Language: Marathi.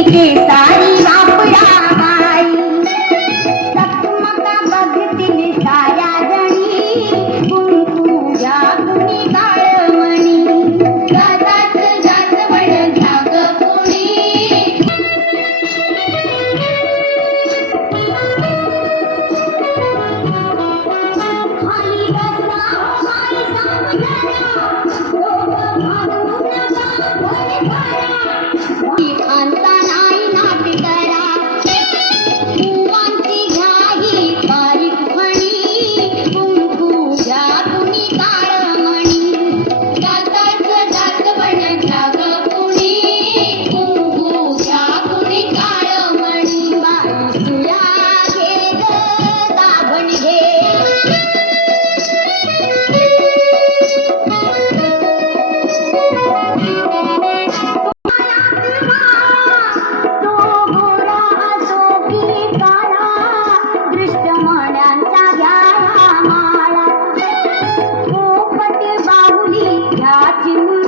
केसारी वापरा बाई. चकमका बघतील साऱ्या जणी. कुंकुजा कुणी काळमणी जात घ्या ग कोणी. खाली सावधाना on fire. watching